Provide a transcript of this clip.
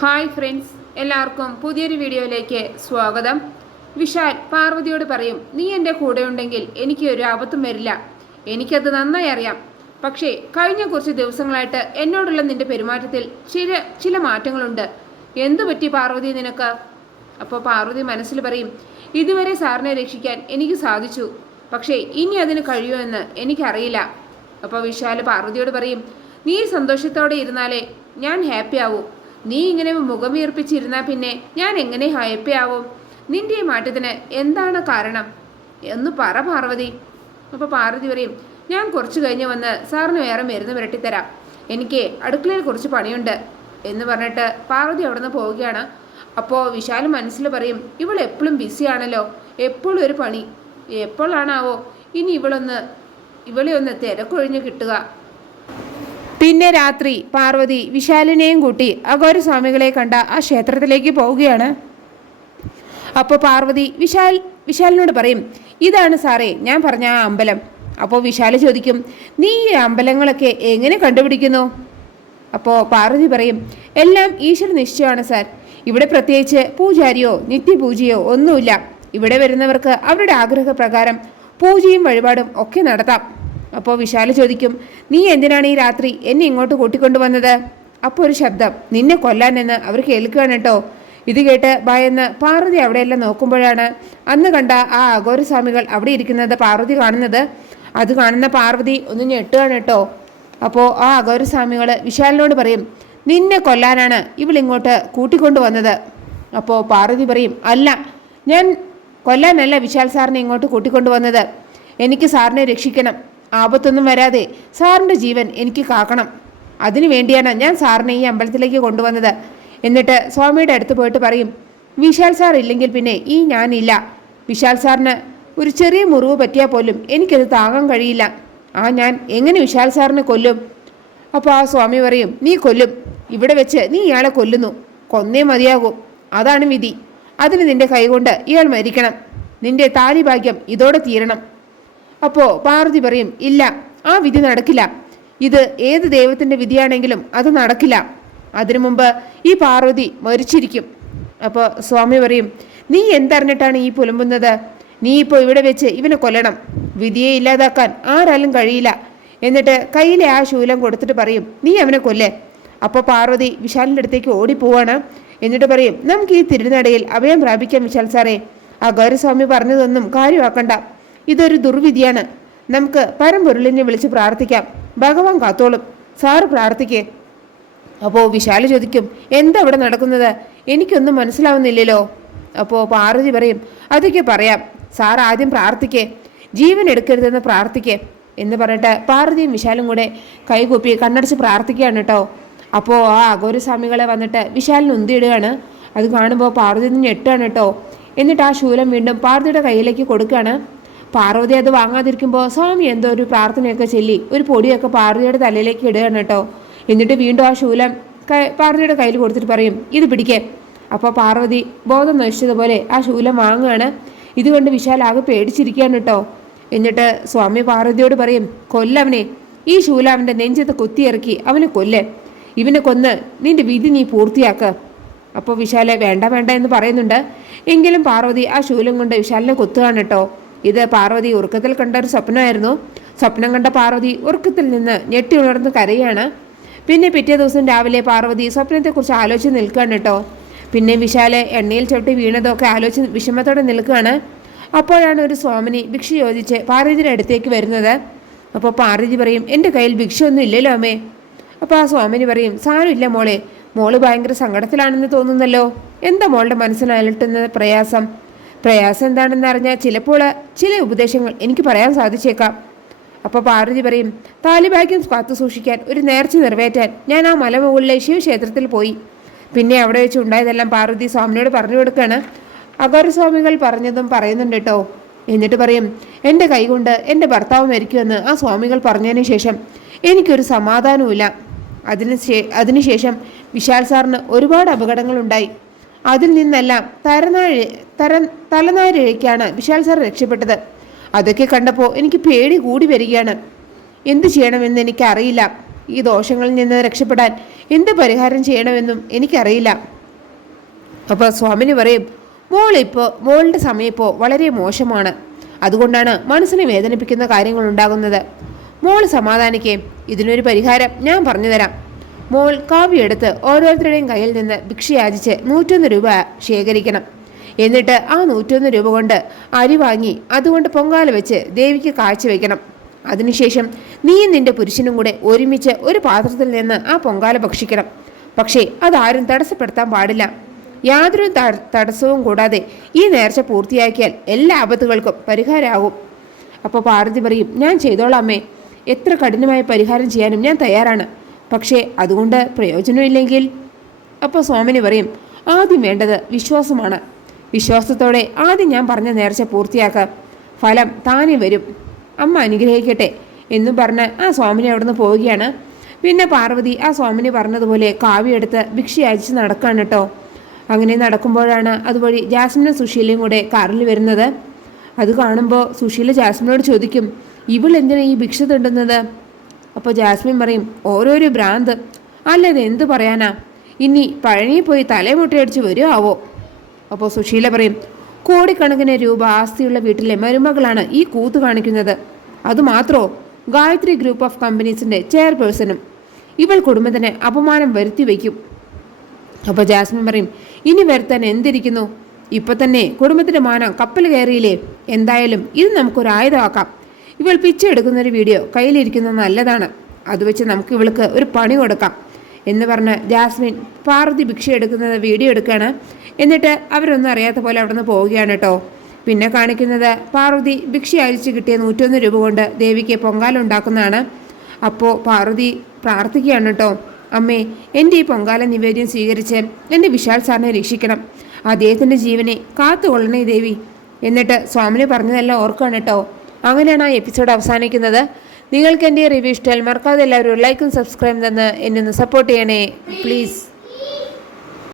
Hi friends, എല്ലാവർക്കും പുതിയൊരു വീഡിയോയിലേക്ക് സ്വാഗതം. വിശാൽ പാർവതിയോട് പറയും, നീ എൻ്റെ കൂടെ ഉണ്ടെങ്കിൽ എനിക്ക് ഒരു ആപത്തും വരില്ല. എനിക്കത് നന്നായി അറിയാം. പക്ഷേ കഴിഞ്ഞ കുറച്ച് ദിവസങ്ങളായിട്ട് എന്നോടുള്ള നിന്റെ പെരുമാറ്റത്തിൽ ചില മാറ്റങ്ങളുണ്ട്. എന്തു പറ്റി പാർവതി നിനക്ക്? അപ്പോൾ പാർവതി മനസ്സിൽ പറയും, ഇതുവരെ സാറിനെ രക്ഷിക്കാൻ എനിക്ക് സാധിച്ചു, പക്ഷേ ഇനി അതിന് കഴിയുമോ എന്ന് എനിക്കറിയില്ല. അപ്പോൾ വിശാൽ പാർവതിയോട് പറയും, നീ സന്തോഷത്തോടെ ഇരുന്നാലേ ഞാൻ ഹാപ്പി ആവൂ. നീ ഇങ്ങനെ മുഖമീർപ്പിച്ചിരുന്നാൽ പിന്നെ ഞാൻ എങ്ങനെ ഹാപ്പി ആവും? നിന്റെ ഈ മാറ്റത്തിന് എന്താണ് കാരണം എന്ന് പറ പാർവതി. അപ്പോൾ പാർവതി പറയും, ഞാൻ കുറച്ച് കഴിഞ്ഞ് വന്ന് സാറിന് വേറെ മരുന്ന് പുരട്ടിത്തരാം. എനിക്ക് അടുക്കളയിൽ കുറച്ച് പണിയുണ്ട് എന്ന് പറഞ്ഞിട്ട് പാർവതി അവിടെ നിന്ന് പോവുകയാണ്. അപ്പോൾ വിശാൽ മനസ്സിൽ പറയും, ഇവൾ എപ്പോഴും ബിസിയാണല്ലോ, എപ്പോഴും ഒരു പണി. എപ്പോഴാണാവോ ഇനി ഇവളെ ഒന്ന് തിരക്കൊഴിഞ്ഞ് കിട്ടുക. പിന്നെ രാത്രി പാർവതി വിശാലിനെയും കൂട്ടി അഘോരസ്വാമികളെ കണ്ട ആ ക്ഷേത്രത്തിലേക്ക് പോവുകയാണ്. അപ്പോൾ പാർവതി വിശാലിനോട് പറയും, ഇതാണ് സാറേ ഞാൻ പറഞ്ഞ ആ അമ്പലം. അപ്പോൾ വിശാൽ ചോദിക്കും, നീ ഈ അമ്പലങ്ങളൊക്കെ എങ്ങനെ കണ്ടുപിടിക്കുന്നു? അപ്പോൾ പാർവതി പറയും, എല്ലാം ഈശ്വര നിശ്ചയമാണ് സാർ. ഇവിടെ പ്രത്യേകിച്ച് പൂജാരിയോ നിത്യപൂജയോ ഒന്നുമില്ല. ഇവിടെ വരുന്നവർക്ക് അവരുടെ ആഗ്രഹപ്രകാരം പൂജയും വഴിപാടും ഒക്കെ നടത്താം. അപ്പോൾ വിശാൽ ചോദിക്കും, നീ എന്തിനാണ് ഈ രാത്രി എന്നെ ഇങ്ങോട്ട് കൂട്ടിക്കൊണ്ടുവന്നത്? അപ്പോൾ ഒരു ശബ്ദം, നിന്നെ കൊല്ലാനെന്ന് അവർ കേൾക്കുകയാണ് കേട്ടോ. ഇത് കേട്ട് ഭയന്ന് പാർവതി അവിടെയെല്ലാം നോക്കുമ്പോഴാണ് അന്ന് കണ്ട ആ അഘോരസ്വാമികൾ അവിടെ ഇരിക്കുന്നത് പാർവതി കാണുന്നത്. അത് കാണുന്ന പാർവതി ഒന്ന് ഞെട്ടുകയാണ് കേട്ടോ. അപ്പോൾ ആ അഘോരസ്വാമികൾ വിശാലിനോട് പറയും, നിന്നെ കൊല്ലാനാണ് ഇവളിങ്ങോട്ട് കൂട്ടിക്കൊണ്ടുവന്നത്. അപ്പോൾ പാർവതി പറയും, അല്ല, ഞാൻ കൊല്ലാനല്ല വിശാൽ സാറിനെ ഇങ്ങോട്ട് കൂട്ടിക്കൊണ്ടുവന്നത്. എനിക്ക് സാറിനെ രക്ഷിക്കണം. ആപത്തൊന്നും വരാതെ സാറിൻ്റെ ജീവൻ എനിക്ക് കാക്കണം. അതിനു വേണ്ടിയാണ് ഞാൻ സാറിനെ ഈ അമ്പലത്തിലേക്ക് കൊണ്ടുവന്നത്. എന്നിട്ട് സ്വാമിയുടെ അടുത്ത് പോയിട്ട് പറയും, വിശാൽ സാർ ഇല്ലെങ്കിൽ പിന്നെ ഈ ഞാനില്ല. വിശാൽ സാറിന് ഒരു ചെറിയ മുറിവ് പറ്റിയാൽ പോലും എനിക്കത് താങ്ങാൻ കഴിയില്ല. ഞാൻ എങ്ങനെ വിശാൽ സാറിനെ കൊല്ലും? അപ്പോൾ ആ സ്വാമി പറയും, നീ കൊല്ലും. ഇവിടെ വെച്ച് നീ ഇയാളെ കൊല്ലുന്നു. കൊന്നേ മതിയാകും. അതാണ് വിധി. അതിന് നിന്റെ കൈകൊണ്ട് ഇയാൾ മരിക്കണം. നിന്റെ താലി ഭാഗ്യം ഇതോടെ തീരണം. അപ്പോൾ പാർവതി പറയും, ഇല്ല, ആ വിധി നടക്കില്ല. ഇത് ഏത് ദൈവത്തിൻ്റെ വിധിയാണെങ്കിലും അത് നടക്കില്ല. അതിനു മുമ്പ് ഈ പാർവതി മരിച്ചിരിക്കും. അപ്പോൾ സ്വാമി പറയും, നീ എന്തറിഞ്ഞിട്ടാണ് ഈ പുലമ്പുന്നത്? നീ ഇപ്പോൾ ഇവിടെ വെച്ച് ഇവനെ കൊല്ലണം. വിധിയെ ഇല്ലാതാക്കാൻ ആരാലും കഴിയില്ല. എന്നിട്ട് കയ്യിലെ ആ ശൂലം കൊടുത്തിട്ട് പറയും, നീ അവനെ കൊല്ലേ. അപ്പോൾ പാർവതി വിശാലിൻ്റെ അടുത്തേക്ക് ഓടിപ്പോവാണ്. എന്നിട്ട് പറയും, നമുക്ക് ഈ തിരുനടയിൽ അഭയം പ്രാപിക്കാം വിശാൽ സാറേ. ആ ഗൗരസ്വാമി പറഞ്ഞതൊന്നും കാര്യമാക്കണ്ട. ഇതൊരു ദുർവിധിയാണ്. നമുക്ക് പരമ്പൊരുളിനെ വിളിച്ച് പ്രാർത്ഥിക്കാം. ഭഗവാൻ കാത്തോളും. സാറ് പ്രാർത്ഥിക്കേ. അപ്പോൾ വിശാൽ ചോദിക്കും, എന്താ ഇവിടെ നടക്കുന്നത്? എനിക്കൊന്നും മനസ്സിലാവുന്നില്ലല്ലോ. അപ്പോൾ പാർവതി പറയും, അതൊക്കെ പറയാം. സാർ ആദ്യം പ്രാർത്ഥിക്കേ, ജീവൻ എടുക്കരുതെന്ന് പ്രാർത്ഥിക്കേ എന്ന് പറഞ്ഞിട്ട് പാർവതിയും വിശാലും കൂടെ കൈകൂപ്പി കണ്ണടച്ച് പ്രാർത്ഥിക്കുകയാണ് കേട്ടോ. അപ്പോൾ ആ അഘോരസ്വാമികളെ വന്നിട്ട് വിശാലിന് ഉന്തിയിടുകയാണ്. അത് കാണുമ്പോൾ പാർവതി ഞെട്ടാണ് കേട്ടോ. എന്നിട്ട് ആ ശൂലം വീണ്ടും പാർവതിയുടെ കയ്യിലേക്ക് കൊടുക്കുകയാണ്. പാർവതി അത് വാങ്ങാതിരിക്കുമ്പോൾ സ്വാമി എന്തോ ഒരു പ്രാർത്ഥനയൊക്കെ ചൊല്ലി ഒരു പൊടിയൊക്കെ പാർവതിയുടെ തലയിലേക്ക് ഇടുകയാണ് കേട്ടോ. എന്നിട്ട് വീണ്ടും ആ ശൂലം പാർവതിയുടെ കയ്യിൽ കൊടുത്തിട്ട് പറയും, ഇത് പിടിക്കേ. അപ്പോൾ പാർവതി ബോധം നശിച്ചതുപോലെ ആ ശൂലം വാങ്ങുകയാണ്. ഇതുകൊണ്ട് വിശാൽ ആകെ പേടിച്ചിരിക്കുകയാണ് കേട്ടോ. എന്നിട്ട് സ്വാമി പാർവതിയോട് പറയും, കൊല്ലവനെ. ഈ ശൂലം അവൻ്റെ നെഞ്ചത്ത് കുത്തിയിറക്കി അവനെ കൊല്ലേ. ഇവനെ കൊന്ന് നിന്റെ വിധി നീ പൂർത്തിയാക്കുക. അപ്പോൾ വിശാലെ വേണ്ട വേണ്ട എന്ന് പറയുന്നുണ്ട്. എങ്കിലും പാർവതി ആ ശൂലം കൊണ്ട് വിശാലിനെ കൊത്തുകയാണ് കേട്ടോ. ഇത് പാർവതി ഉറക്കത്തിൽ കണ്ട ഒരു സ്വപ്നമായിരുന്നു. സ്വപ്നം കണ്ട പാർവതി ഉറക്കത്തിൽ നിന്ന് ഞെട്ടി ഉണർന്ന് കരയാണ്. പിന്നെ പിറ്റേ ദിവസം രാവിലെ പാർവതി സ്വപ്നത്തെക്കുറിച്ച് ആലോചിച്ച് നിൽക്കുകയാണ് കേട്ടോ. പിന്നെ വിശാലെ എണ്ണയിൽ ചവിട്ടി വീണതൊക്കെ ആലോചിച്ച് വിഷമത്തോടെ നിൽക്കുകയാണ്. അപ്പോഴാണ് ഒരു സ്വാമിനി ഭിക്ഷ ചോദിച്ച് പാർവതിയുടെ അടുത്തേക്ക് വരുന്നത്. അപ്പോൾ പാർവതി പറയും, എൻ്റെ കയ്യിൽ ഭിക്ഷയൊന്നും ഇല്ലല്ലോ അമ്മേ. അപ്പോൾ ആ സ്വാമിനി പറയും, സാരമില്ല മോളെ, മോള് ഭയങ്കര സങ്കടത്തിലാണെന്ന് തോന്നുന്നല്ലോ. എന്താ മോളുടെ മനസ്സിന് അലട്ടുന്ന പ്രയാസം എന്താണെന്ന് അറിഞ്ഞാൽ ചിലപ്പോൾ ചില ഉപദേശങ്ങൾ എനിക്ക് പറയാൻ സാധിച്ചേക്കാം. അപ്പോൾ പാർവതി പറയും, താലിഭാഗ്യം കാത്തു സൂക്ഷിക്കാൻ ഒരു നേർച്ച നിറവേറ്റാൻ ഞാൻ ആ മലമുകളിലെ ശിവക്ഷേത്രത്തിൽ പോയി. പിന്നെ അവിടെ വെച്ച് ഉണ്ടായതെല്ലാം പാർവതി സ്വാമിയോട് പറഞ്ഞു കൊടുക്കുകയാണ്. അഘോരസ്വാമികൾ പറഞ്ഞതും പറയുന്നുണ്ട് കേട്ടോ. എന്നിട്ട് പറയും, എൻ്റെ കൈകൊണ്ട് എൻ്റെ ഭർത്താവ് മരിക്കുമെന്ന് ആ സ്വാമികൾ പറഞ്ഞതിന് ശേഷം എനിക്കൊരു സമാധാനവുമില്ല. അതിനുശേഷം വിശാൽ സാറിന് ഒരുപാട് അപകടങ്ങളുണ്ടായി. അതിൽ നിന്നെല്ലാം തലനാരിഴയ്ക്കാണ് വിശാൽ സാർ രക്ഷപ്പെട്ടത്. അതൊക്കെ കണ്ടപ്പോൾ എനിക്ക് പേടി കൂടി വരികയാണ്. എന്തു ചെയ്യണമെന്ന് എനിക്കറിയില്ല. ഈ ദോഷങ്ങളിൽ നിന്ന് രക്ഷപ്പെടാൻ എന്ത് പരിഹാരം ചെയ്യണമെന്നും എനിക്കറിയില്ല. അപ്പോൾ സ്വാമിനി പറയും, മോളുടെ സമയം ഇപ്പോൾ വളരെ മോശമാണ്. അതുകൊണ്ടാണ് മനസ്സിനെ വേദനിപ്പിക്കുന്ന കാര്യങ്ങൾ ഉണ്ടാകുന്നത്. മോൾ സമാധാനിക്കേ, ഇതിനൊരു പരിഹാരം ഞാൻ പറഞ്ഞു തരാം. മോൾ കാവ്യെടുത്ത് ഓരോരുത്തരുടെയും കയ്യിൽ നിന്ന് ഭിക്ഷ യാചിച്ച് 101 രൂപ ശേഖരിക്കണം. എന്നിട്ട് ആ 101 രൂപ കൊണ്ട് അരി വാങ്ങി അതുകൊണ്ട് പൊങ്കാല വെച്ച് ദേവിക്ക് കാഴ്ചവെക്കണം. അതിനുശേഷം നീയും നിന്റെ പുരുഷനും കൂടെ ഒരുമിച്ച് ഒരു പാത്രത്തിൽ നിന്ന് ആ പൊങ്കാല ഭക്ഷിക്കണം. പക്ഷേ അതാരും തടസ്സപ്പെടുത്താൻ പാടില്ല. യാതൊരു തടസ്സവും കൂടാതെ ഈ നേർച്ച പൂർത്തിയാക്കിയാൽ എല്ലാ ആപത്തുകൾക്കും പരിഹാരമാകും. അപ്പോൾ പാർവതി പറയും, ഞാൻ ചെയ്തോളാം അമ്മേ, എത്ര കഠിനമായ പരിഹാരം ചെയ്യാനും ഞാൻ തയ്യാറാണ്. പക്ഷേ അതുകൊണ്ട് പ്രയോജനമില്ലെങ്കിൽ? അപ്പോൾ സ്വാമിനി പറയും, ആദ്യം വേണ്ടത് വിശ്വാസമാണ്. വിശ്വാസത്തോടെ ആദ്യം ഞാൻ പറഞ്ഞ നേർച്ച പൂർത്തിയാക്കാം, ഫലം താനേ വരും. അമ്മ അനുഗ്രഹിക്കട്ടെ എന്നും പറഞ്ഞ് ആ സ്വാമിനി അവിടുന്ന് പോവുകയാണ്. പിന്നെ പാർവതി ആ സ്വാമിനി പറഞ്ഞതുപോലെ കാവ്യെടുത്ത് ഭിക്ഷ യാചിച്ച് നടക്കുകയാണ് കേട്ടോ. അങ്ങനെ നടക്കുമ്പോഴാണ് അതുവഴി ജാസ്മിനും സുശീലയും കൂടെ കാറിൽ വരുന്നത്. അത് കാണുമ്പോൾ സുശീല ജാസ്മിനോട് ചോദിക്കും, ഇവൾ എന്തിനാ ഈ ഭിക്ഷ തിണ്ടുന്നത്? അപ്പോൾ ജാസ്മിൻ പറയും, ഓരോരോ ഭ്രാന്ത്, അല്ലത് എന്ത് പറയാനാ, ഇനി പഴനി പോയി തലമുട്ടയടിച്ച് വരുമോ ആവോ. അപ്പോൾ സുശീല പറയും, കോടിക്കണക്കിന് രൂപ ആസ്തിയുള്ള വീട്ടിലെ മരുമകളാണ് ഈ കൂത്ത് കാണിക്കുന്നത്. അതുമാത്രോ, ഗായത്രി ഗ്രൂപ്പ് ഓഫ് കമ്പനീസിൻ്റെ ചെയർപേഴ്സണും. ഇവൾ കുടുംബത്തിന് അപമാനം വരുത്തി വയ്ക്കും. അപ്പോൾ ജാസ്മിൻ പറയും, ഇനി വരുത്താൻ എന്തിരിക്കുന്നു, ഇപ്പൊ തന്നെ കുടുംബത്തിന്റെ മാനം കപ്പൽ കയറിയില്ലേ, എന്തായാലും ഇത് നമുക്കൊരു ആയുധമാക്കാം. ഇവൾ പിച്ചെടുക്കുന്നൊരു വീഡിയോ കയ്യിലിരിക്കുന്നത് നല്ലതാണ്, അത് വെച്ച് നമുക്ക് ഇവൾക്ക് ഒരു പണി കൊടുക്കാം എന്ന് പറഞ്ഞ് ജാസ്മിൻ പാർവതി ഭിക്ഷ എടുക്കുന്നത് വീഡിയോ എടുക്കുകയാണ്. എന്നിട്ട് അവരൊന്നും അറിയാത്ത പോലെ അവിടെ നിന്ന് പോവുകയാണ് കേട്ടോ. പിന്നെ കാണിക്കുന്നത് പാർവതി ഭിക്ഷ അയച്ചു കിട്ടിയ 101 രൂപ കൊണ്ട് ദേവിക്ക് പൊങ്കാല ഉണ്ടാക്കുന്നതാണ്. അപ്പോൾ പാർവതി പ്രാർത്ഥിക്കുകയാണ് കേട്ടോ, അമ്മേ, എൻ്റെ ഈ പൊങ്കാല നിവേദ്യം സ്വീകരിച്ച് എൻ്റെ വിശാൽ സാറിനെ രക്ഷിക്കണം, അദ്ദേഹത്തിൻ്റെ ജീവനെ കാത്തുകൊള്ളണേ ദേവി. എന്നിട്ട് സ്വാമിനി പറഞ്ഞതെല്ലാം ഓർക്കുകയാണ് കേട്ടോ. അങ്ങനെയാണ് ആ എപ്പിസോഡ് അവസാനിക്കുന്നത്. നിങ്ങൾക്ക് എൻ്റെ റിവ്യൂ ഇഷ്ടമായാൽ മറക്കാതെ എല്ലാവരും ലൈക്കും സബ്സ്ക്രൈബും തന്ന് എന്നെ ഒന്ന് സപ്പോർട്ട് ചെയ്യണേ പ്ലീസ്.